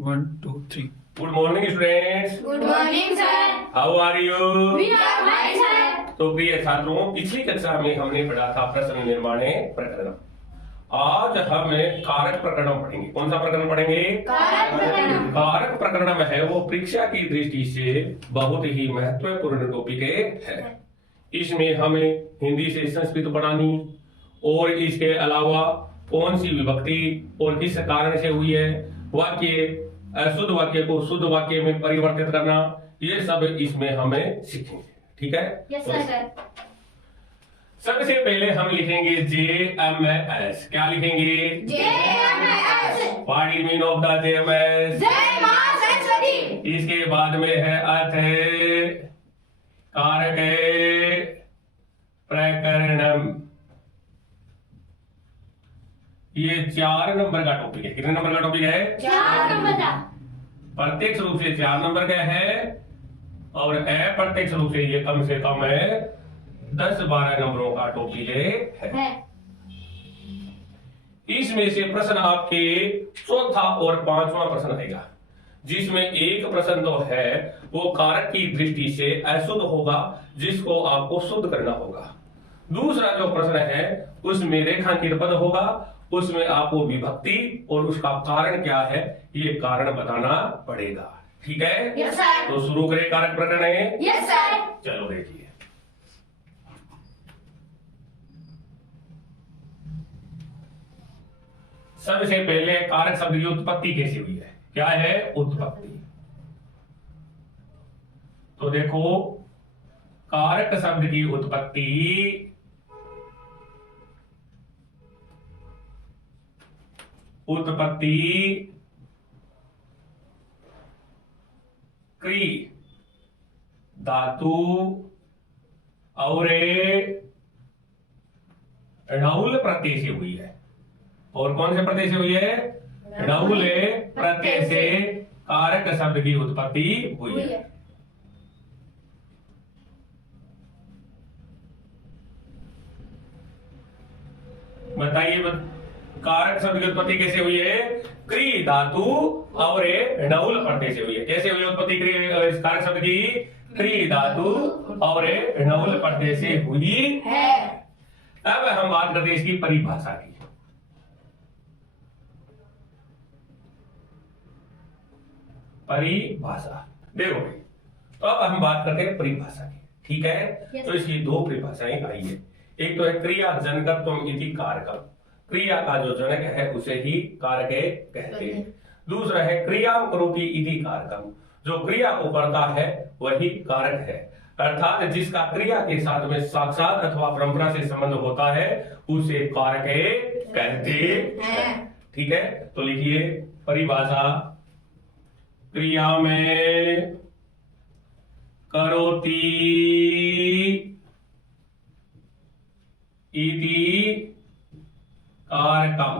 One, two, three. Good morning, students. Good morning sir. How are you? We are fine sir. तो प्रिय छात्रों, पिछली कक्षा में हमने पढ़ा था प्रश्न निर्माण प्रकरण। आज हम कारक प्रकरण पढ़ेंगे। कौन सा प्रकरण पढ़ेंगे? कारक प्रकरण। कारक प्रकरण में है वो परीक्षा की दृष्टि से बहुत ही महत्वपूर्ण टॉपिक है। इसमें हमें हिंदी से संस्कृत पढ़ानी और इसके अलावा कौन सी विभक्ति और किस कारण से हुई है, वाक्य अशुद्ध वाक्य को शुद्ध वाक्य में परिवर्तित करना, ये सब इसमें हमें सीखेंगे। ठीक है? Yes sir. सबसे पहले हम लिखेंगे JMS। क्या लिखेंगे? JMS। What is mean of the JMS? जय मां सरस्वती। इसके बाद में है अर्थ कारक प्रकरणम। ये 4 नंबर का टॉपिक है। कितने नंबर का टॉपिक है? 4 नंबर का। प्रत्यक्ष रूप से 4 नंबर का है और अप्रत्यक्ष रूप से कम 10-12 नंबरों का टॉपिक है। इसमें से प्रश्न आपके चौथा और 5वां प्रश्न आएगा, जिसमें एक प्रश्न तो है वो कारक की दृष्टि से अशुद्ध होगा, जिसको आपको शुद्ध करना होगा। दूसरा जो प्रश्न है उसमें रेखांकित पद होगा, उसमें आपको विभक्ति और उसका कारण क्या है ये कारण बताना पड़ेगा। ठीक है? Yes sir. तो शुरू करें कारक प्रकरण है। Yes sir. चलो देखिए। सबसे पहले कारक शब्द की उत्पत्ति कैसे हुई है? क्या है उत्पत्ति? तो देखो, कारक शब्द की उत्पत्ति क्री धातु और णौल प्रत्यय से हुई है। और कौन से प्रत्यय से हुई है? णौल प्रत्यय से कारक शब्द की उत्पत्ति हुई है। बताइए, कारक शब्द की उत्पत्ति कैसे हुई है? क्री धातु और णौल प्रत्यय से हुई है। कैसे हुई उत्पत्ति कारक शब्द की? क्री धातु और णौल प्रत्यय से हुई है। अब हम बात करते हैं इसकी परिभाषा की। परिभाषा देखो भाई, तो अब हम बात करते हैं परिभाषा की। ठीक है? तो इसकी 2 परिभाषाएं आई है। एक तो है क्रिया जनकत्वम इति कारकम। क्रिया का जो जनक है उसे ही कारक कहते हैं। दूसरा है क्रिया करोति इति कारकम। जो क्रिया को करता है वही कारक है, अर्थात जिसका क्रिया के साथ में साक्षात अथवा परंपरा से संबंध होता है उसे कारक कहते हैं। ठीक है? तो लिखिए परिभाषा, क्रिया में करोति इति कारकम,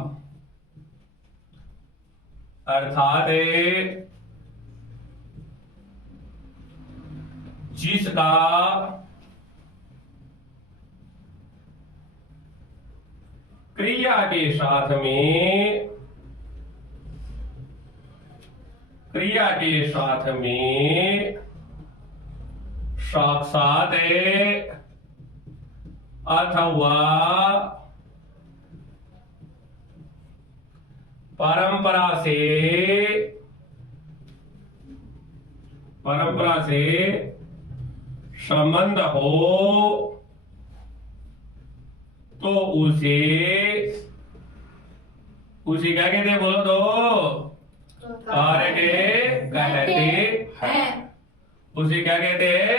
अर्थात जिसका क्रिया के साथ में साक्षात अथवा परंपरा से संबंध हो तो उसे क्या कहते हैं? बोलो तो कारक कहते हैं। उसे क्या कहते हैं?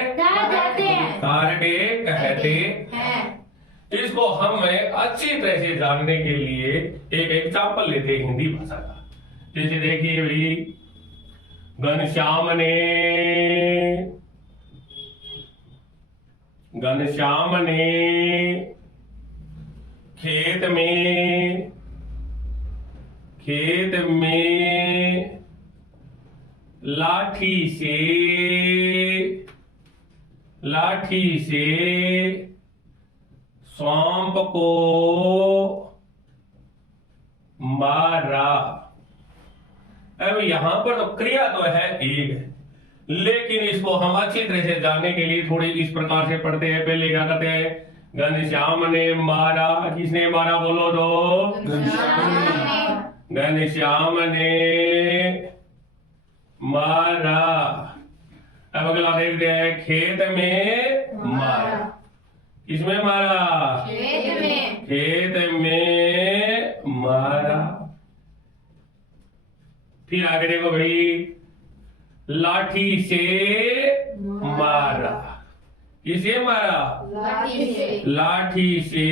कारक कहते हैं। इसको हम अच्छी तरह से जानने के लिए एक एग्जाम्पल लेते हैं हिंदी भाषा का। जैसे देखिए भाई, घनश्याम ने खेत में लाठी से सांप को मारा, अब यहाँ पर तो क्रिया तो है एक है, लेकिन इसको हम अच्छी तरह से जानने के लिए थोड़ी इस प्रकार से पढ़ते हैं। पहले क्या करते हैं, घनश्याम ने मारा, किसने मारा बोलो तो, घनश्याम ने मारा। अब अगला देखते हैं, खेत में मारा, किसमें मारा, खेत में। खेत में मारा। फिर आगे देखो भाई, लाठी से मारा, किसे मारा, लाठी से। लाठी से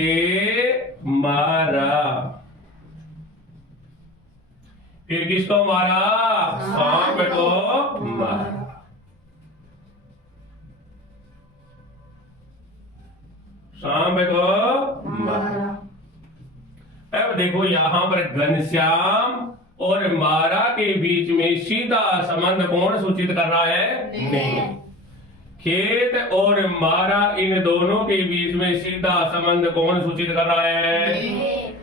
मारा। फिर किसको मारा, सांप को मारा। सांप को मारा। अब देखो यहाँ पर घनश्याम और मारा के बीच में सीधा संबंध कौन सूचित कर रहा है, नहीं। खेत और मारा, इन दोनों के बीच में सीधा संबंध कौन सूचित कर रहा है,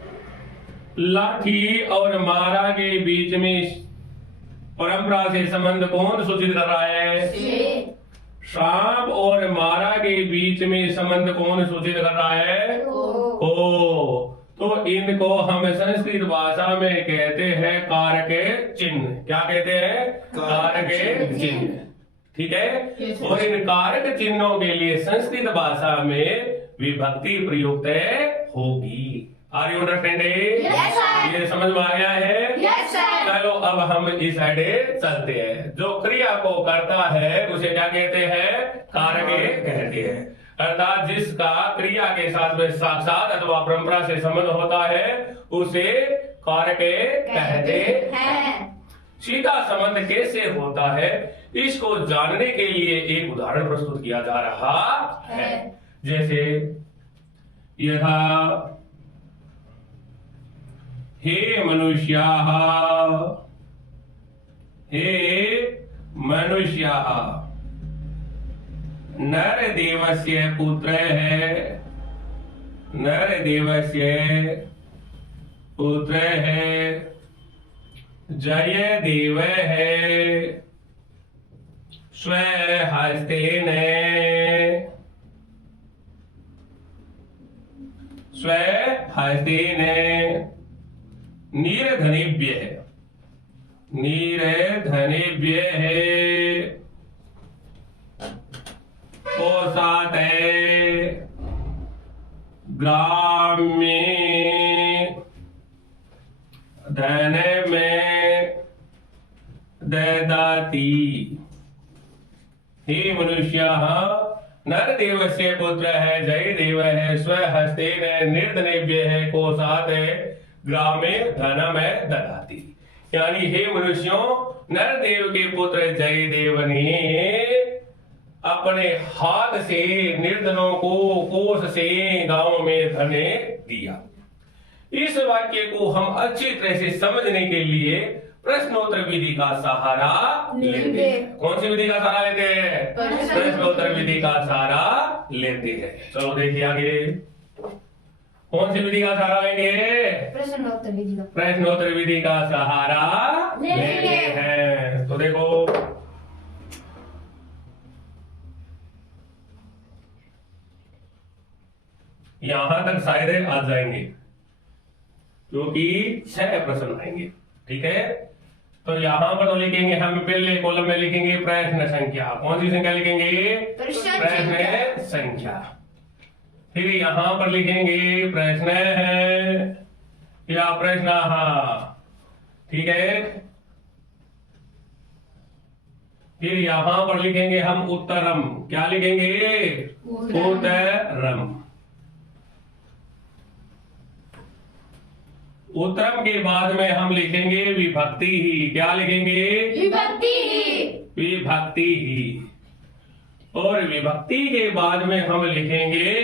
लाठी और मारा के बीच में परंपरा से संबंध कौन सूचित कर रहा है, सांप और मारा के बीच में संबंध कौन सूचित कर रहा है, ओ। तो इनको हम संस्कृत भाषा में कहते हैं कारक चिन्ह। क्या कहते हैं, कारक चिन्ह, ठीक है। और इन कारक चिन्हों के लिए संस्कृत भाषा में विभक्ति प्रयुक्त होगी। Are you understanding? Yes, sir. ये समझ में आया है? Yes, sir. चलो अब हम इस साइड चलते हैं। जो क्रिया को करता है उसे क्या कहते हैं, कारक कहते हैं। अर्थात जिसका क्रिया के साथ में साक्षात अथवा परंपरा से संबंध होता है उसे कारक कहते हैं। सीधा संबंध कैसे होता है, इसको जानने के लिए एक उदाहरण प्रस्तुत किया जा रहा है। जैसे यथा हे मनुष्याः, हे मनुष्याः, नर देवस्य पुत्र है, नर देवस्य पुत्र है, जय देव है, स्व हस्तेन, स्व हस्तेन निर्धनेभ्य है, निर्धनेभ्य है, पोषात ग्राम्य धन में ददाति। हे मनुष्याः, नर देवस्य पुत्र है, जय देव है, स्व हस्तेन निर्धनेभ्य है, कोशात ग्रामे धनम ददाति। यानी हे मनुष्यों, नर देव के पुत्र जय देव ने अपने हाथ से निर्धनों को कोष से गांव में धन दिया। इस वाक्य को हम अच्छी तरह से समझने के लिए प्रश्नोत्तर विधि का सहारा लेते हैं। कौन सी विधि का सहारा लेते हैं? प्रश्नोत्तर विधि का सहारा लेते हैं। चलो देखिए आगे, कौन सी विधि का सहारा लेंगे? प्रश्नोत्तर विधि का। प्रश्नोत्तर विधि का सहारा लेते हैं। तो देखो, यहां तक शायद आ जाएंगे क्योंकि 6 प्रश्न आएंगे, ठीक है। तो यहां पर तो लिखेंगे हम, पहले कॉलम में लिखेंगे प्रश्न संख्या। कौन सी संख्या लिखेंगे? प्रश्न संख्या। फिर यहां पर लिखेंगे प्रश्न है या प्रश्न, ठीक है। फिर यहां पर लिखेंगे हम उत्तरम। क्या लिखेंगे? उत्तरम। उत्तरम के बाद में हम लिखेंगे विभक्ति ही। क्या लिखेंगे? विभक्ति ही। विभक्ति ही। और विभक्ति के बाद में हम लिखेंगे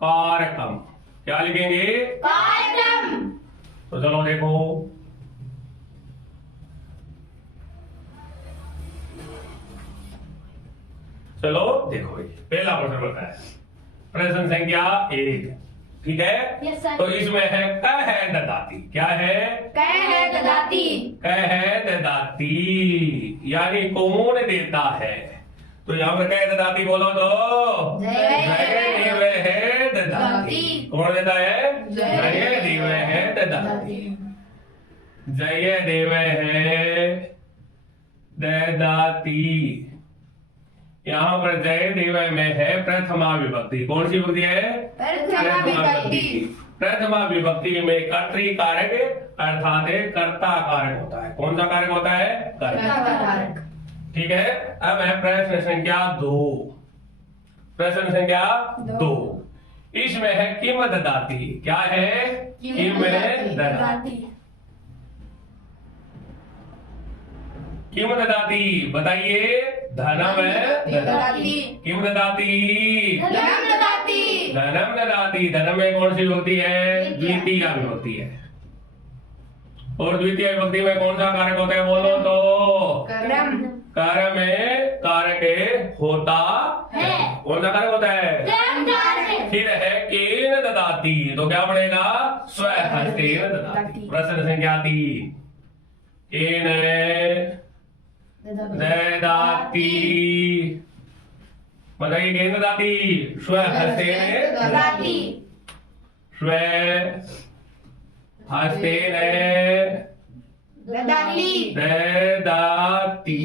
कारकम। क्या लिखेंगे? कारकम। तो चलो देखो, चलो देखो, पहला प्रश्न बताया, प्रश्न संख्या 1, ठीक है। Yes, sir. तो इसमें है क है ददाती, क्या है? क है ददाती। क है ददाती, यानी कौन देता है? तो यहाँ पर क है ददाती बोलो तो जय देवे है ददाती। कौन देता है? जय देवे है ददाती। जय देवे है ददाती। यहाँ पर जय देवे में है प्रथमा विभक्ति। कौन सी विभक्ति है? प्रथमा विभक्ति। प्रथमा विभक्ति में कर्तृ कारक अर्थात कर्ता कारक होता है। कौन सा कारक होता है? कर्ता। ठीक है। अब है प्रश्न संख्या 2। प्रश्न संख्या 2, इसमें है किम ददाती। क्या है? किम ददाती। किम ददाती बताइए। धनम ददाती। किम ददाती? धनम ददाती। धनम ददाती। धनम में कौन सी विभक्ति है? द्वितीय विभक्ति है। और द्वितीय विभक्ति में कौन सा कारक होता है बोलो तो? कर्म। कार्य में कारक होता है। कौन सा कारक होता है? फिर है केन ददाती, तो क्या पड़ेगा? स्वहस्तेन ददाती। प्रश्न संख्या 3, केन ददाती बताइए। केन ददाती? स्वहस्तेन ददाती। स्वहस्तेन ददाती। ददाती।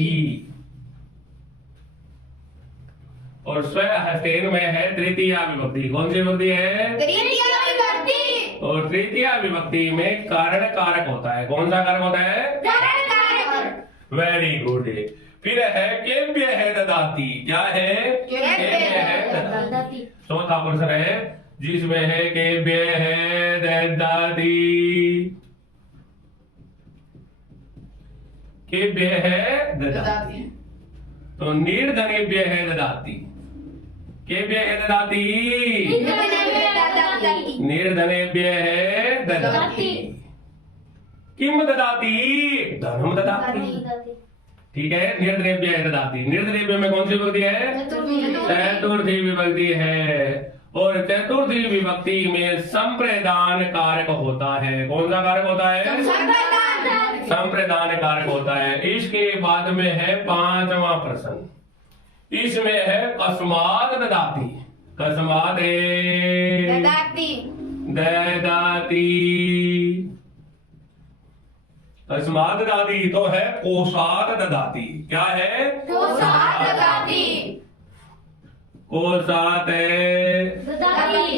और स्वहस्तेन में है तृतीय विभक्ति। कौन सी विभक्ति है? तृतीय विभक्ति। और तृतीय विभक्ति में कारण कारक होता है। कौन सा कारक होता है? कारण कारक। Very good. फिर है केव्य है ददाती। क्या है? केव्य है ददाती। चौथा प्रश्न है जिसमें है केव्य है ददाती। केव्य है ददाती, तो निर्धनेभ्य है ददाती। केभ्य है ददाती। निर्धनेभ्य है ददाती। किम ददाती? धनम ददाती। ठीक है। निर्धनेभ्य है ददाती। निर्धनेभ्य में कौन सी विभक्ति है? चतुर्थी विभक्ति है। और चतुर्थी विभक्ति में संप्रदान कारक होता है। कौन सा कारक होता है? संप्रदान कारक होता है। इसके बाद में है 5वां प्रश्न। इसमें है कस्मात ददाती। कस्मात ददाती। ददाती। कस्मात ददाती तो है कोसात ददाती। क्या है? कोसात ददाती। कोसात ददाती।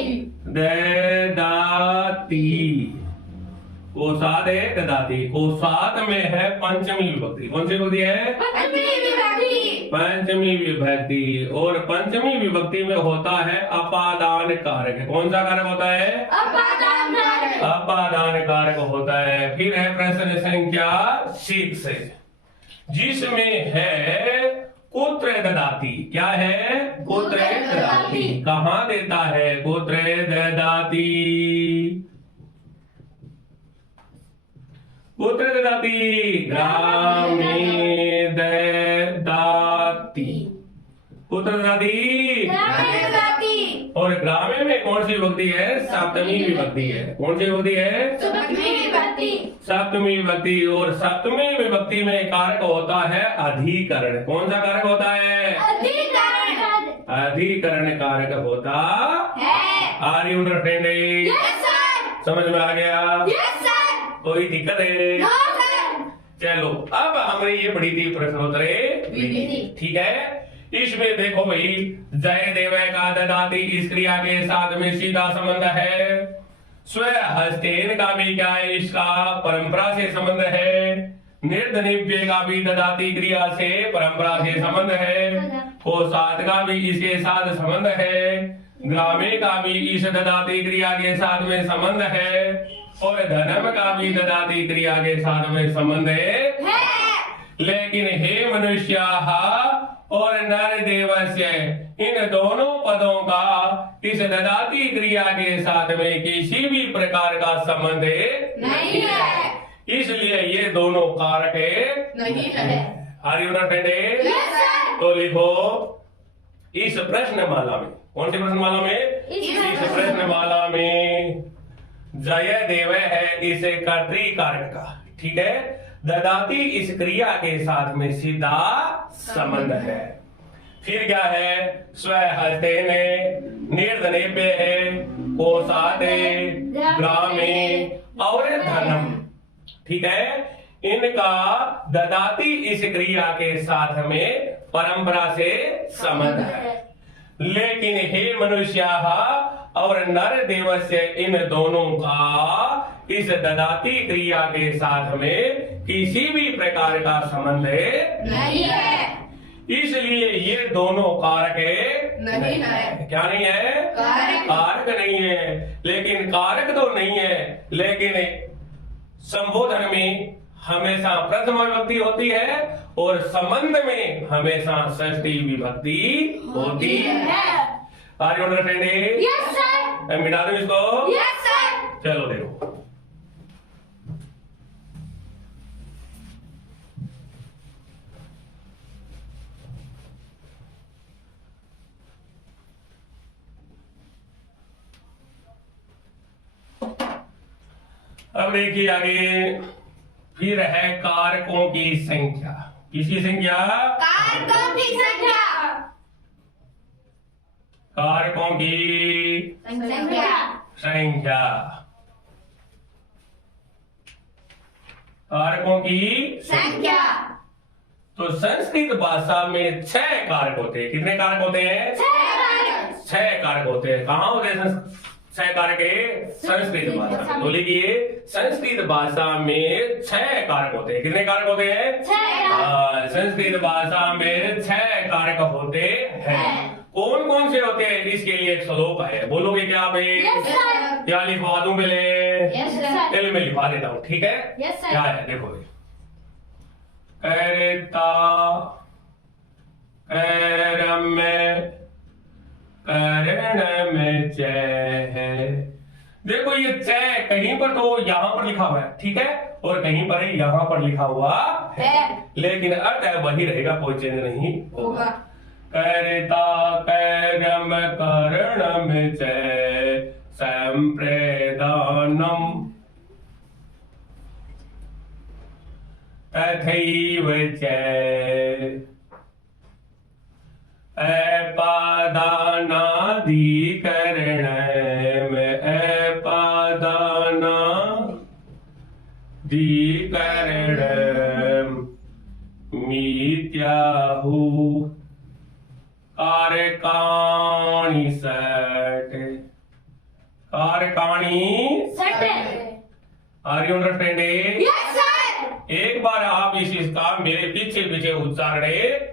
ददाती। कोसात ददाती। कोसात में है पंचमी विभक्ति। कौन सी विभक्ति है? पंचमी विभक्ति। पंचमी विभक्ति। और पंचमी विभक्ति में होता है अपादान कारक। कौन सा कारक होता है? अपादान कारक। अपादान कारक होता है। फिर है प्रश्न संख्या 6 जिसमें है कुत्र ददाती। क्या है? कुत्र ददाती। कहाँ देता है? कुत्र ददाती। कुत्र ददाती? ग्रामे ददाती। कुत्र ददाती? ददाती। और ग्रामे में कौन सी विभक्ति है? सप्तमी विभक्ति है। कौन सी विभक्ति है? सप्तमी विभक्ति। सप्तमी विभक्ति। और सप्तमी विभक्ति में कारक होता है अधिकरण। कौन सा कारक होता है? अधिकरण। अधिकरण कारक होता है। Are you understanding? Yes sir. समझ में आ गया? Yes sir. कोई दिक्कत है? No sir. चलो अब हमने ये पढ़ी थी प्रश्नोत्तरी विधि। ठीक है। इसमें देखो भाई जय देवय का ददाती इस क्रिया के साथ में सीधा संबंध है। स्वहस्तेन का भी क्या है? इसका परंपरा से संबंध है। निर्धनेभ्य का भी ददाती क्रिया से परंपरा से संबंध है। कोसात का भी इसके साथ संबंध है। ग्रामे का भी इस ददाती क्रिया के साथ में संबंध है। और धनम का भी ददाती क्रिया के साथ में संबंध है। लेकिन हे मनुष्याः और नर देवस्य इन दोनों पदों का इस ददाती क्रिया के साथ में किसी भी प्रकार का संबंध नहीं है। इसलिए ये दोनों कारक नहीं है। Are you understanding? Yes sir. तो लिखो इस प्रश्नमाला में कौन सी प्रश्नमाला में? इस प्रश्नमाला में जय देव है इस कर्तृकारक का, ठीक है। ददाती इस क्रिया के साथ में सीधा संबंध है। फिर क्या है? स्व हस्ते ने निर्धनेभ्य है कोसाते ग्रामे और धनम, ठीक है। इनका ददाती इस क्रिया के साथ में परंपरा से संबंध है। लेकिन हे मनुष्याः और नर देवस्य इन दोनों का इस ददाती क्रिया के साथ में किसी भी प्रकार का संबंध नहीं है। इसलिए ये दोनों कारक नहीं है। क्या नहीं है? कारक नहीं है। लेकिन कारक तो नहीं है, लेकिन संबोधन में हमेशा प्रथम विभक्ति होती है और संबंध में हमेशा षष्ठी विभक्ति होती है। Are you understanding? Yes sir. मैं मिटा दूं इसको? Yes sir. चलो देखो, अब देखिए आगे। फिर है कारकों की संख्या। किसकी संख्या? कारकों की संख्या। कारकों की संख्या। संख्या। कारकों की संख्या। तो संस्कृत भाषा में 6 कारक होते हैं। कितने कारक होते हैं? 6 कारक होते हैं। कहाँ होते हैं 6 कारक? संस्कृत भाषा में। तो लिखिए, संस्कृत भाषा में 6 कारक होते हैं। कितने कारक होते हैं? 6। संस्कृत भाषा में 6 कारक होते हैं। कौन कौन से होते हैं? इसके लिए एक श्लोक है। बोलोगे क्या भाई? Yes sir. क्या लिखवा दूं पहले? Yes sir. पहले मैं लिखवा देता हूँ, ठीक है? Yes sir. क्या है देखो, करता करम करण में चय है। देखो ये चय कहीं पर तो यहाँ पर लिखा हुआ है, ठीक है, और कहीं पर यहाँ पर लिखा हुआ है, लेकिन अर्थ है वही रहेगा, कोई चेंज नहीं होगा। करता करम करण में चय संप्रदानम तथैव चय अपादानाधिकरणम् अपादानाधिकरणम् मिथ्याहुः कारकाणि षट्। कारकाणि सट। Are you understanding? Yes sir. एक बार आप इसका मेरे पीछे पीछे उच्चारण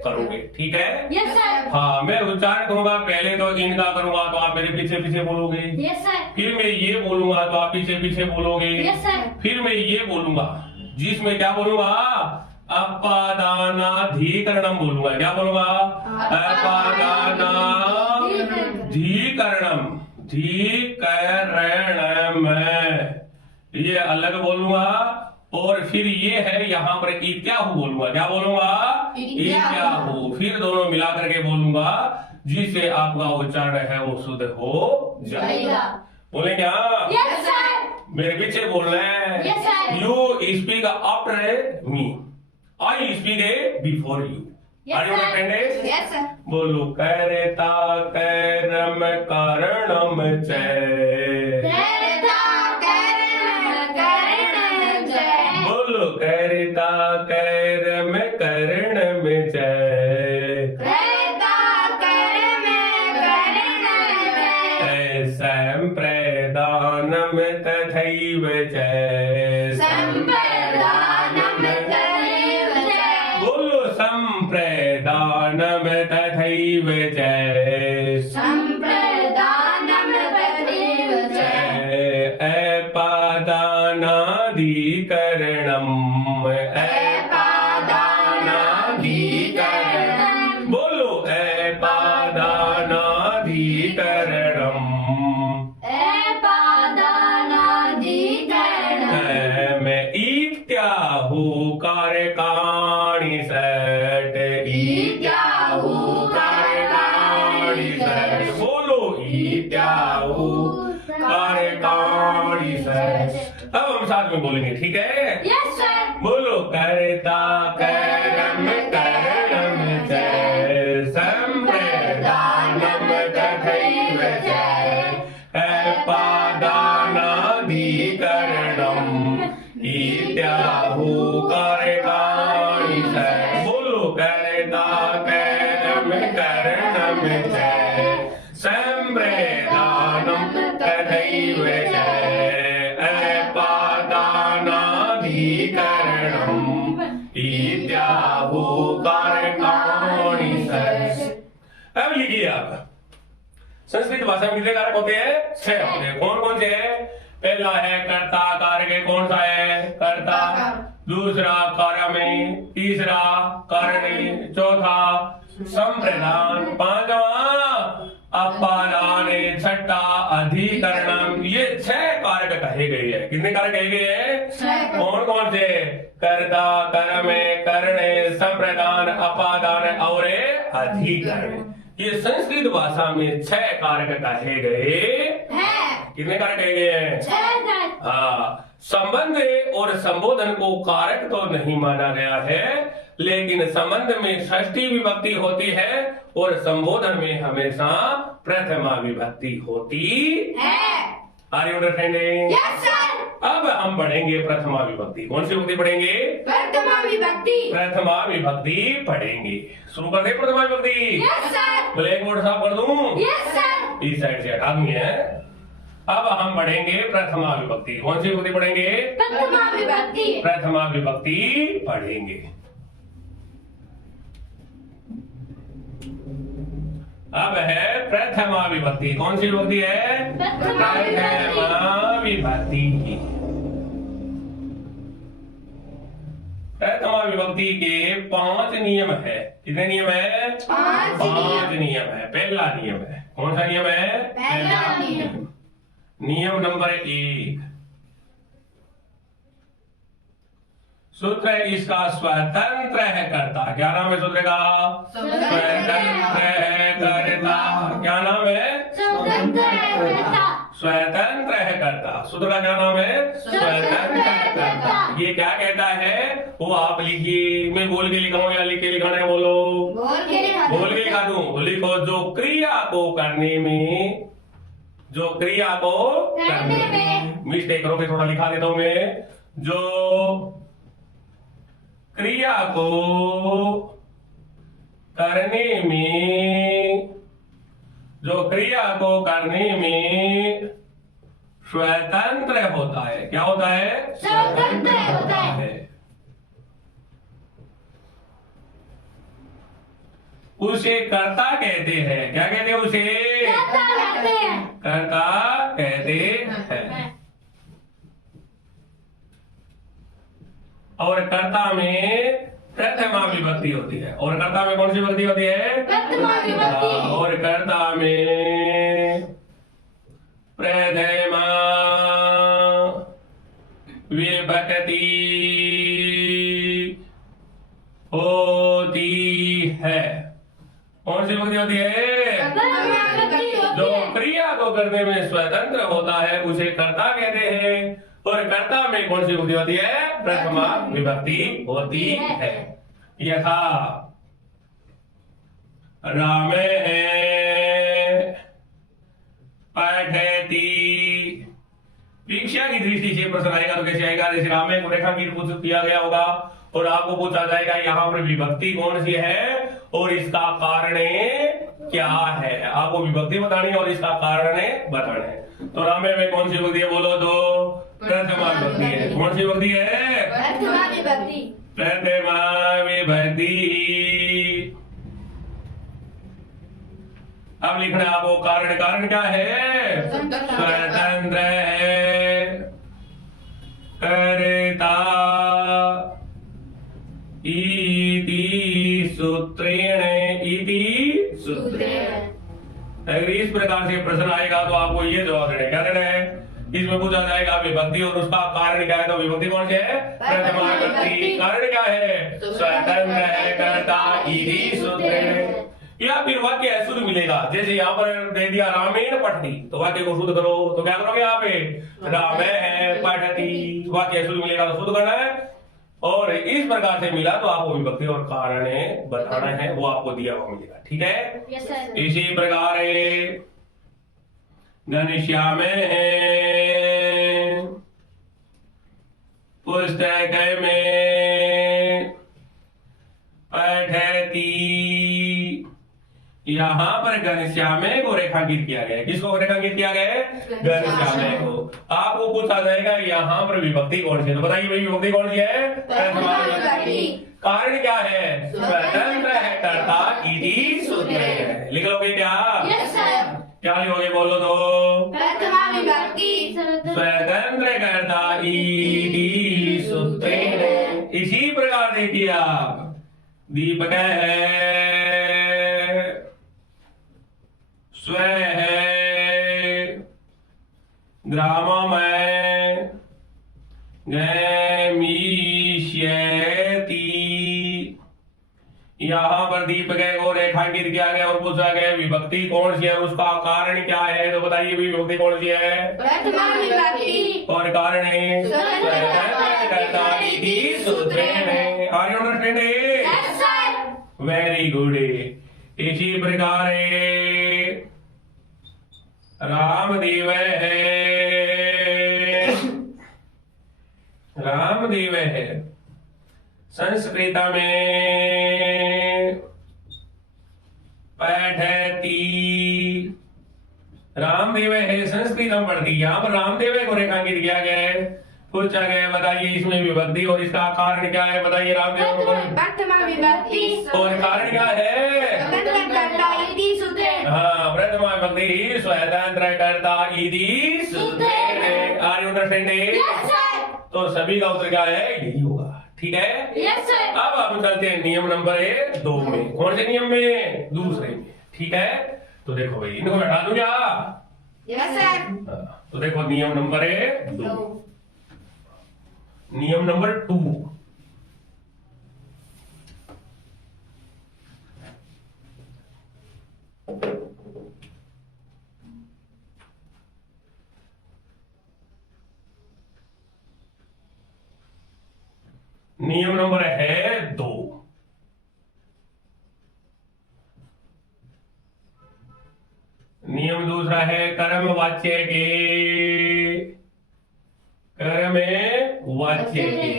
करोगे, ठीक है? Yes sir. हाँ, मैं उच्चारण करूंगा, पहले तो इनका करूंगा तो आप मेरे पीछे पीछे बोलोगे। Yes sir. फिर मैं ये बोलूंगा तो आप पीछे पीछे बोलोगे। Yes sir. फिर मैं ये बोलूंगा, जिसमें क्या बोलूंगा? अपादानाधिकरणम बोलूंगा। क्या बोलूंगा? अपादानाधिकरणम। धिकरणम ये अलग बोलूंगा, और फिर ये है यहाँ पर इत्याहु बोलूंगा। क्या बोलूंगा? इत्याहु। फिर दोनों मिला करके बोलूंगा, जिससे आपका उच्चारण है वो शुद्ध हो जाएगा। बोले क्या? Yes sir. मेरे पीछे बोलना है। Yes, sir. You speak after me, I speak before you. Are you understanding? Yes sir. बोलो, करता करम कारणम चय। बोलो, करता करम करणम चय। संप्रदानम तथैव चय। बोलो, संप्रदानम तथैव चय। अपादानाधिकरणम् अपादानाधिकरणम्। बोलो, अपादानाधिकरणम् मैं इत्याहु कारकाणि षट्। इत्याहु कारकाणि षट्। बोलो, इत्याहु कारकाणि षष्ठी। अब हम साथ में बोलेंगे, ठीक है? Yes sir. बोलो कर्ता कर्म करणम च संप्रदानम तथैव च अपादानाधिकरणम इत्याहु कारकाणि षष्ठी। बोलो कर्ता कर्म करणम च संप्रदानम तथैव च अपादानाधिकरणम इत्याहु कारकाणि षष्ठी। अब लिखिए आप, संस्कृत भाषा में कितने कारक होते हैं? 6 होते हैं। कौन कौन से हैं? पहला है कर्ता कारक, कौन सा है? कर्ता। दूसरा कर्म, तीसरा करणे, चौथा संप्रदान, पांचवा अपादान, छठा अधिकरण। ये 6 कारक कहे गए हैं। कितने कारक कहे गए हैं? 6। कौन कौन से? कर्ता, कर्म, करणे, संप्रदान, अपादान और अधिकरण। ये संस्कृत भाषा में 6 कारक कहे गए है। कितने कारक कहे गए हैं? 6। हाँ, संबंध और संबोधन को कारक तो नहीं माना गया है, लेकिन संबंध में षष्ठी विभक्ति होती है और संबोधन में हमेशा प्रथमा विभक्ति होती है। Are you understanding? Yes sir. अब हम पढ़ेंगे प्रथमा विभक्ति। कौन सी विभक्ति पढ़ेंगे? प्रथमा विभक्ति। प्रथमा विभक्ति पढ़ेंगे। शुरू कर दे प्रथमा विभक्ति। Yes sir. ब्लैक बोर्ड साफ कर दूं? Yes sir. इस साइड से हटा दूंगी है। अब हम पढ़ेंगे प्रथमा विभक्ति। कौन सी विभक्ति पढ़ेंगे? प्रथमा विभक्ति। प्रथमा विभक्ति पढ़ेंगे। अब है प्रथमा विभक्ति। कौन सी विभक्ति है? प्रथमा विभक्ति। प्रथमा विभक्ति। प्रथमा विभक्ति के 5 नियम है। कितने नियम है? 5 5 नियम है। पहला नियम है, कौन सा नियम है? पहला नियम। नियम नंबर 1, सूत्र इसका स्वतंत्र है कर्ता। क्या नाम है सूत्र का? स्वतंत्र है कर्ता। क्या नाम है? स्वतंत्र है कर्ता। स्वतंत्र है कर्ता। सूत्र का क्या नाम है? स्वतंत्र है कर्ता। ये क्या कहता है वो आप लिखिए। मैं बोल के लिखाऊं या लिख के लिखाना है? बोलो। बोल के लिखा दो। बोल के लिखा दूं तो लिखो, जो क्रिया को करने में, जो क्रिया को करने में, मिस्टेक करोगे थोड़ा लिखा देता हूं मैं। जो क्रिया को करने में, जो क्रिया को करने में स्वतंत्र होता है। क्या होता है? स्वतंत्र होता है। उसे कर्ता कहते हैं। क्या कहते हैं उसे? कर्ता कहते हैं। कर्ता कहते हैं। और कर्ता में प्रथमा विभक्ति होती है। और कर्ता में कौन सी विभक्ति होती है? प्रथमा विभक्ति। और कर्ता में प्रथमा विभक्ति होती है। कौन सी विभक्ति होती है? प्रथमा विभक्ति होती जो है। क्रिया को करने में स्वतंत्र होता है उसे कर्ता कहते हैं। और कर्ता में कौन सी विभक्ति होती है? प्रथमा विभक्ति होती है। यथा रामे पठति। परीक्षा की दृष्टि से प्रश्न आएगा तो कैसे आएगा? जैसे रामे को रेखांकित किया गया होगा और आपको पूछा जाएगा यहाँ पर विभक्ति कौन सी है और इसका कारण क्या है। आपको विभक्ति बतानी है और इसका कारण बताना है। तो रामे में कौन सी विभक्ति है? बोलो तो प्रथमा विभक्ति है। कौन सी विभक्ति है? प्रथमा विभक्ति। प्रथमा विभक्ति। अब लिखना है आपको कारण। कारण क्या है? स्वतंत्र है कर्ता इति सूत्रेण। इति सूत्रेण। अगर इस प्रकार से प्रश्न आएगा तो आपको ये जवाब देना है। क्या देना है? इसमें पूछा जाएगा विभक्ति और उसका कारण क्या है, तो विभक्ति कौन सी है? प्रथमा विभक्ति। कारण क्या है? स्वतंत्र है कर्ता इति सूत्रेण। या फिर वाक्य अशुद्ध मिलेगा। जैसे यहाँ पर दे दिया रामेण पठती, तो वाक्य को शुद्ध करो, तो क्या करोगे यहाँ पे रामेण पठती, वाक्य अशुद्ध मिलेगा तो शुद्ध करना है। और इस प्रकार से मिला तो आपको विभक्ति और कारण बताना है, वो आपको दिया हुआ मिलेगा। ठीक है, यस सर। इसी प्रकार घनश्यामे पुस्तक में पठती, यहाँ पर घनश्यामे को रेखांकित किया गया है। किसको रेखांकित किया गया है? घनश्यामे को। आपको पूछा जाएगा यहाँ पर विभक्ति कौन सी है, तो बताइए भाई विभक्ति कौन सी है? प्रथमा विभक्ति। कारण क्या है? स्वतंत्र है कर्ता इति सूत्रे है। लिख लोगे क्या? Yes sir. क्या लिखोगे बोलो तो? प्रथमा विभक्ति स्वतंत्र कर्ता इति सूत्रे है। इसी प्रकार देखिए आप, दीपक है, स्व है, ग्रामम है, गमिष्यति। यहाँ पर दीपक को रेखांकित किया गया और पूछा गया विभक्ति कौन सी है, उसका कारण क्या है, तो बताइए विभक्ति कौन सी है? प्रथमा विभक्ति। और कारण है स्वतंत्रता इति सूत्रे है। Are you understand? Yes sir. Very good. इसी प्रकार रामदेव है, रामदेव है, संस्कृत में पठती, रामदेव है संस्कृत में पढ़ती। यहाँ पर रामदेव को रेखांकित किया गया है, पूछा गया बताइए इसमें विभक्ति और इसका कारण क्या है, बताइए रामदेव को। प्रथमा विभक्ति और कारण क्या है? स्वतंत्रता इति सूत्रे। हाँ, प्रथमा विभक्ति स्वतंत्र कर्ता इति सूत्रे। Are you understanding? Yes sir. तो सभी का उत्तर क्या है? यही होगा। ठीक है, यस सर। अब हम चलते हैं नियम नंबर 2 में। कौन से नियम में? दूसरे में। ठीक है, तो देखो भाई इनको बैठा दूं क्या? Yes sir. हाँ, तो देखो नियम नंबर 2, नियम नंबर 2। नियम नंबर है 2। नियम दूसरा है कर्म वाच्य के, कर्म वाच्य के।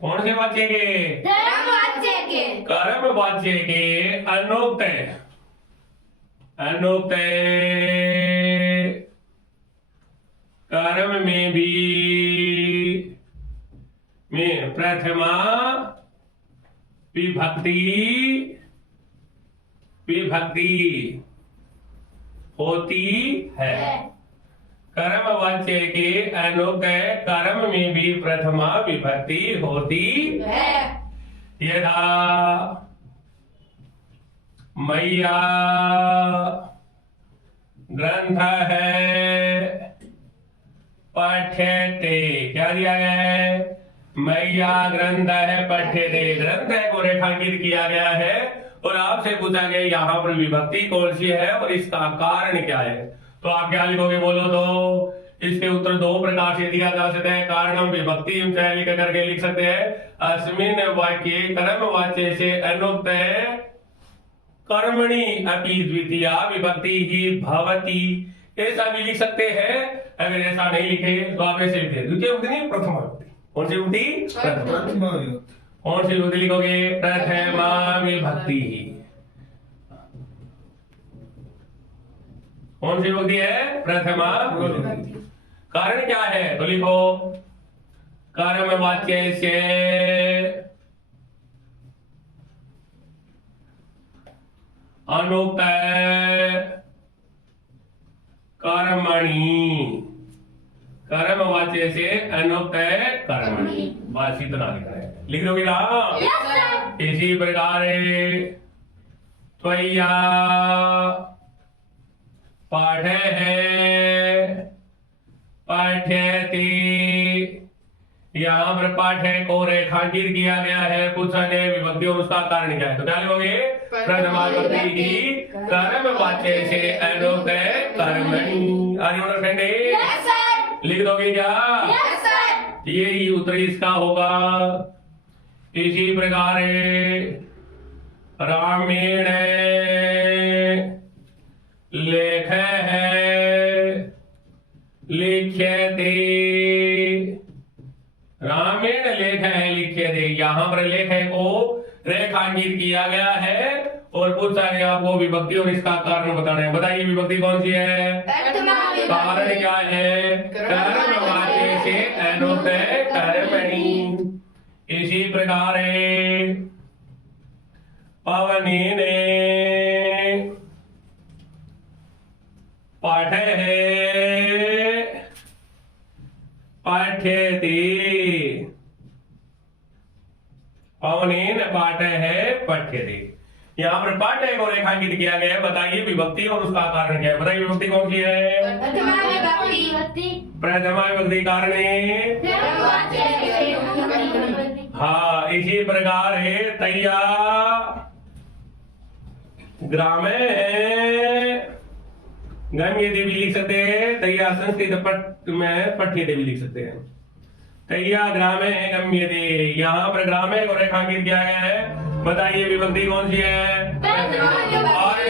कौन से वाच्य के? कर्म वाच्य के। कर्म वाच्य के अनुक्त, अनुक्त कर्म में भी में प्रथमा विभक्ति, विभक्ति होती है। कर्म वाच्य के अनुक्त कर्म में भी प्रथमा विभक्ति होती है। यथा मैया ग्रंथ है पठ्यते, क्या दिया गया है? मैया ग्रंथ है पठ्यते, ग्रंथ को रेखांकित किया गया है और आपसे पूछा गया यहाँ पर विभक्ति कौन सी है और इसका कारण क्या है, तो आप क्या लिखोगे बोलो तो? इसके उत्तर 2 प्रकार से दिया जा सकता है। कारणम विभक्ति लिख करके लिख सकते हैं। अस्मिन् वाक्ये कर्म वाच्य से अनुक्त कर्मणि अपि द्वितीया विभक्ति ही भवति, ऐसा भी लिख सकते हैं। अगर ऐसा नहीं लिखे तो आप ऐसे लिखते द्वितीय विभक्ति नहीं, प्रथमा विभक्ति। कौन सी विभक्ति? प्रथमा विभक्ति। कौन सी विभक्ति लिखोगे? प्रथमा विभक्ति। कौन सी विभक्ति है? प्रथमा विभक्ति। कारण क्या है तो लिखो कर्म वाच्य से अनुक्त कर्मणि, कर्म वाच्य से अनुक्त कर्मणि, बस इतना लिखना है। लिख दोगे ना? Yes sir. इसी प्रकार त्वया पाठ है पठ्यते, यहाँ पर पाठ्य को रेखांकित किया गया है, पूछा गया विभक्ति और उसका कारण क्या है। तो क्या लिखोगे? प्रथमा विभक्ति ही कर्मवाच्य से अनुक्तः कर्मणि। Are you understanding? Yes, sir. लिख दोगे क्या? Yes, sir. ये ही उत्तर इसका होगा। इसी प्रकार रामेण लेख है लिख्यते, रामेण लेख है लिख्यते, यहाँ पर लेख है को रेखांकित किया गया है और पूछा गया आपको विभक्ति और इसका कारण बताना है। बताइए विभक्ति कौन सी है? प्रथमा विभक्ति। कारण क्या है? कर्मवाच्य से अनुक्तः कर्मणि। इसी प्रकार पवनेन पाठः पाठ्यते, पवनेन पाठः पठ्यते। यहाँ पर पाठ्य को रेखांकित किया गया है। बताइए विभक्ति और उसका कारण क्या है? बताइए विभक्ति कौन सी है? प्रथमा विभक्ति। प्रथमा विभक्ति कारण कर्मवाच्य से अनुक्तः। हाँ, इसी प्रकार है तैया ग्रामे गम यदि भी लिख सकते हैं, तैया संस्कृत पट में पठ्यते भी लिख सकते हैं। तैया ग्रामे गम्यते, यहाँ पर ग्रामे को रेखांकित किया गया है। बताइए विभक्ति कौन सी है? कारण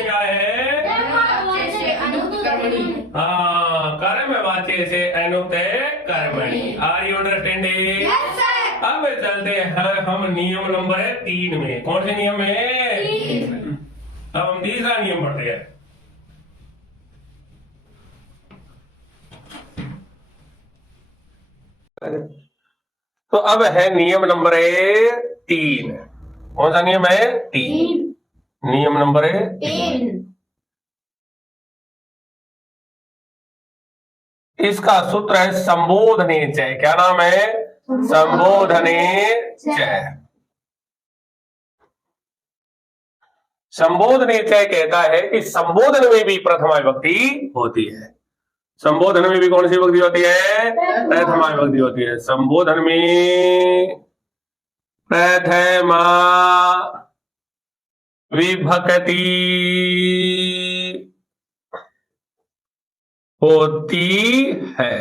क्या है? कर्मवाच्य से अनुक्तः। हाँ, कर्मवाच्य से अनुक्तः कर्मणि। Are you understanding? Yes, sir. अब चलते हैं हम नियम नंबर 3 में। कौन से नियम है? 3। अब हम तीसरा नियम पढ़ते हैं। तो अब है नियम नंबर 3। कौन सा नियम है? 3। नियम नंबर 3। इसका सूत्र है संबोधने च। क्या नाम है? संबोधने च। संबोधने च कहता है कि संबोधन में भी प्रथमा विभक्ति होती है। संबोधन में भी कौन सी विभक्ति होती है? प्रथमा विभक्ति होती है। संबोधन में प्रथमा विभक्ति होती है।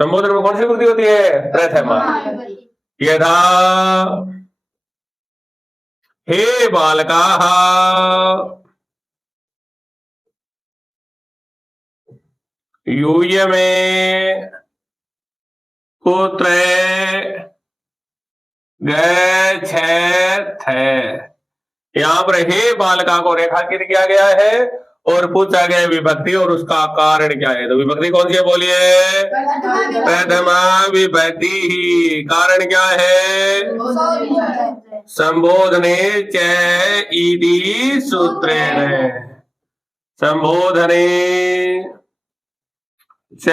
संबोधन में कौन सी विभक्ति होती है? प्रथमा। यथा हे बालकाः यूयमे कुत्र गच्छेत्। यहाँ पर हे बालका को रेखांकित किया गया है और पूछा गया विभक्ति और उसका कारण क्या है। तो विभक्ति कौन सी है? बोलिए। प्रथमा विभक्ति ही। कारण क्या है? संबोधने च इति सूत्रेण। संबोधने च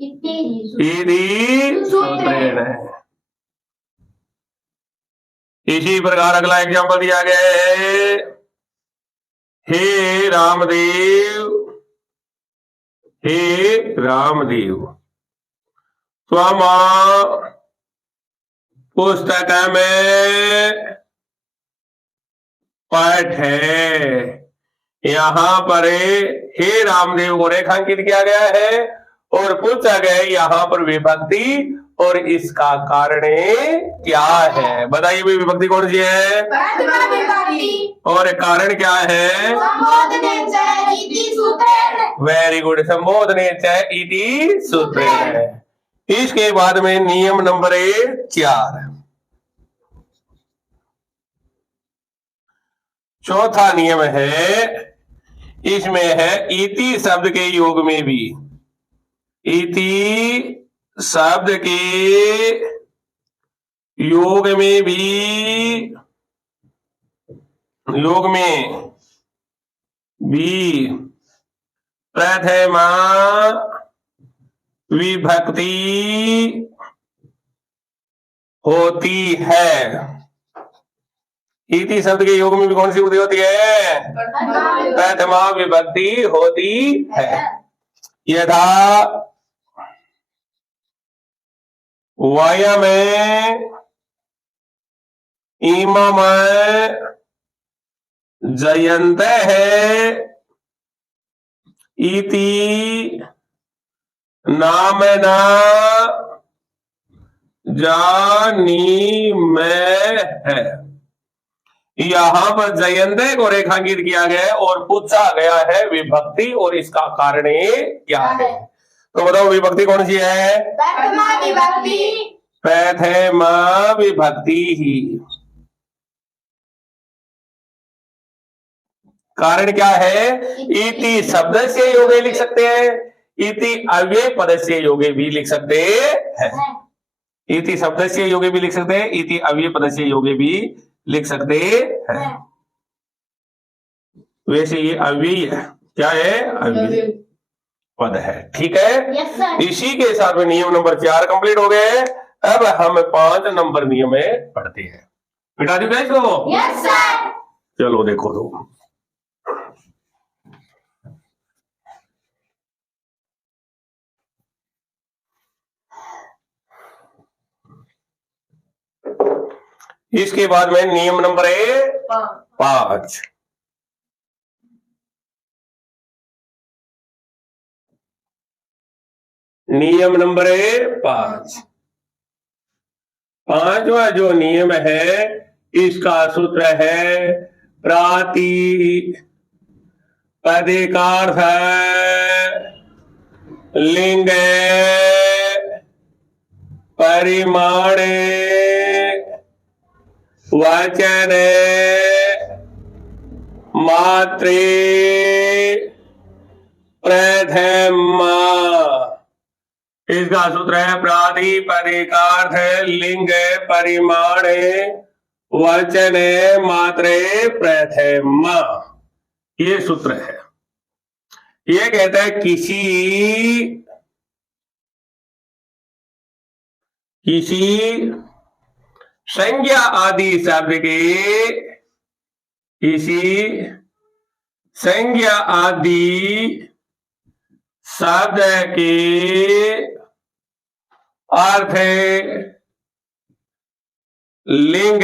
इति सूत्रेण। इसी प्रकार अगला एग्जाम्पल दिया गया है। हे रामदेव, हे रामदेव त्वम पुस्तक में पठ है। यहाँ पर हे रामदेव को रेखांकित किया गया है और पूछा गया यहाँ पर विभक्ति और इसका कारण क्या है। बताइए भी विभक्ति कौन सी है? प्रथमा विभक्ति। और कारण क्या है? संबोधने च इति सूत्रेण। Very good. संबोधने च इति सूत्रेण। इसके बाद में नियम नंबर 4। चौथा नियम है, इसमें है इति शब्द के योग में भी। इति शब्द के योग में भी, योग में भी प्रथमा विभक्ति होती है। इति शब्द के योग में भी कौन सी विभक्ति होती है? प्रथमा विभक्ति होती है। यथा वयम इमम जयन्तः इति नामना जानीमः। यहां पर जयंते को रेखांकित किया गया है और पूछा गया है विभक्ति और इसका कारण क्या है। तो बताओ विभक्ति कौन सी है? प्रथमा विभक्ति। प्रथमा विभक्ति ही। कारण क्या है? इति शब्द से योगे लिख सकते हैं, इति अव्यय पद से योगे भी लिख सकते हैं। इति शब्द से योगे भी लिख सकते हैं, इति अव्यय पद से योगे भी लिख सकते हैं। वैसे ये अव्यय है, क्या है? अव्यय पद है। ठीक है, यस सर। इसी के साथ में नियम नंबर 4 कंप्लीट हो गए। अब हम 5 नंबर नियम में पढ़ते हैं। मिटा दी क्या इसको? Yes sir. चलो देखो तो इसके बाद में नियम नंबर 5। नियम नंबर 5, पांचवा जो नियम है इसका सूत्र है प्रातिपदिकार्थ लिंग परिमाणे वचन मात्रे प्रथमा। इसका सूत्र है प्रातिपदिकार्थ लिंग परिमाण वचन मात्रे प्रथमा। ये सूत्र है। ये कहता है किसी संज्ञा आदि शब्द के, किसी संज्ञा आदि शब्द के अर्थ लिंग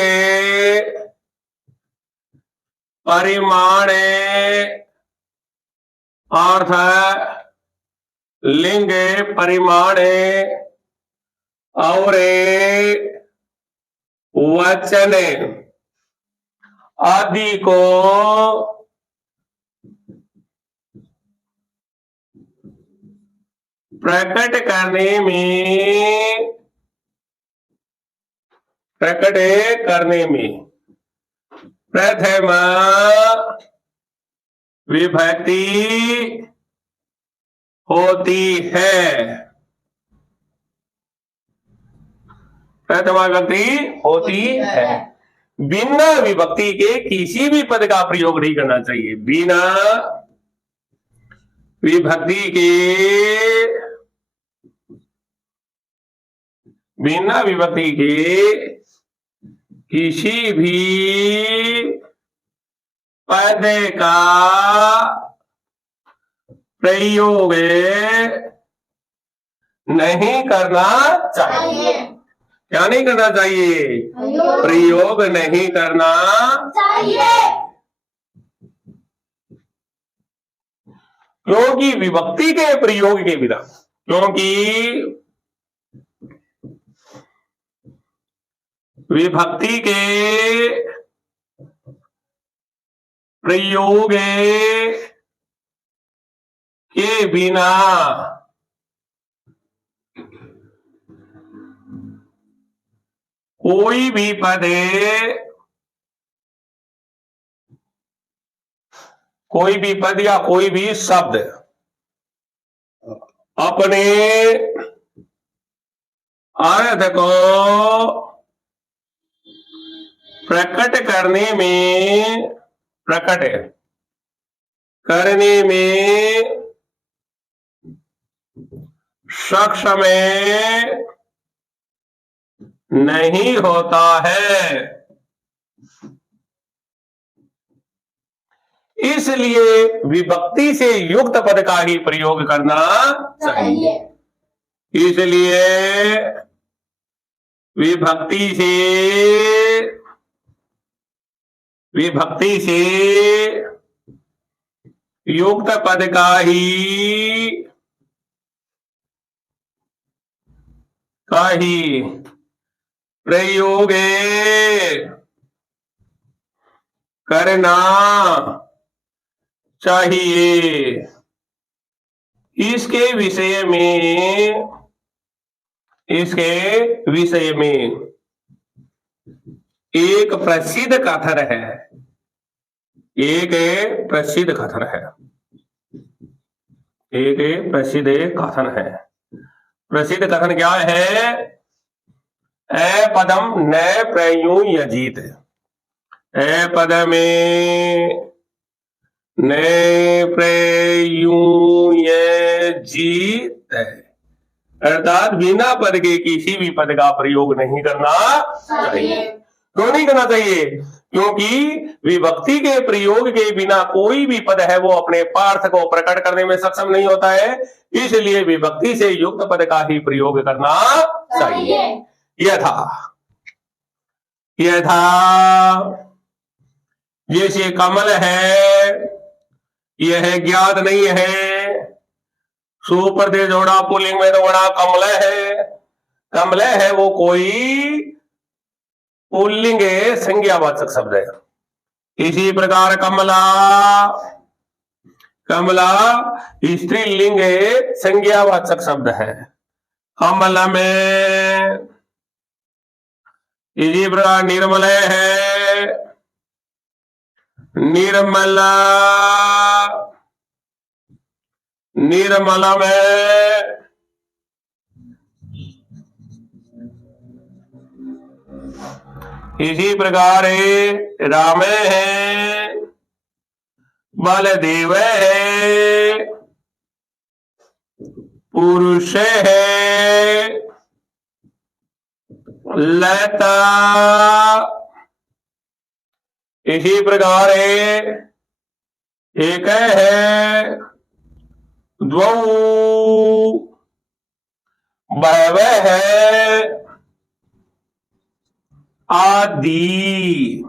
परिमाण अर्थ लिंग परिमाण और वचन आदि को प्रकट करने में प्रथमा विभक्ति होती है। प्रथमा विभक्ति होती है। बिना विभक्ति के किसी भी पद का प्रयोग नहीं करना चाहिए। बिना विभक्ति के किसी भी पद का प्रयोग नहीं करना चाहिए। क्या नहीं करना चाहिए? प्रयोग नहीं करना चाहिए। क्योंकि विभक्ति के प्रयोग के बिना, क्योंकि विभक्ति के प्रयोग के बिना कोई भी पद, या कोई भी शब्द अपने अर्थ को प्रकट करने में सक्षम नहीं होता है। इसलिए विभक्ति से युक्त पद का ही प्रयोग करना चाहिए। इसलिए विभक्ति से युक्त पद का ही प्रयोग करना चाहिए। इसके विषय में एक प्रसिद्ध कथन है। एक प्रसिद्ध कथन है। प्रसिद्ध कथन क्या है? ए पदम न प्रयुञ्जीत। ए पद में न प्रयुञ्जीत, अर्थात बिना पद के किसी भी पद का प्रयोग नहीं करना चाहिए। क्यों नहीं करना चाहिए? क्योंकि विभक्ति के प्रयोग के बिना कोई भी पद है वो अपने पार्थ को प्रकट करने में सक्षम नहीं होता है। इसलिए विभक्ति से युक्त पद का ही प्रयोग करना चाहिए। यथा जैसे कमल है, यह ज्ञात नहीं है। सुपर जोड़ा पुल्लिंग में तो बड़ा कमल है वो कोई पुल्लिंग संज्ञावाचक शब्द है। इसी प्रकार कमला स्त्रीलिंग संज्ञावाचक शब्द है। कमल में इसी प्रकार निर्मल है, निर्मला में इसी प्रकार राम है, बलदेव है, पुरुष है, लता, इसी प्रकार एक है, द्वौ, बहवः है, आदि।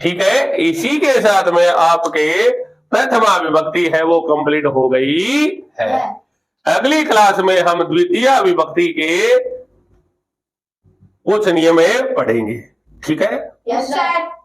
ठीक है, इसी के साथ में आपके प्रथमा विभक्ति है वो कंप्लीट हो गई है। अगली क्लास में हम द्वितीय विभक्ति के कुछ नियम पढ़ेंगे। ठीक है? Yes sir.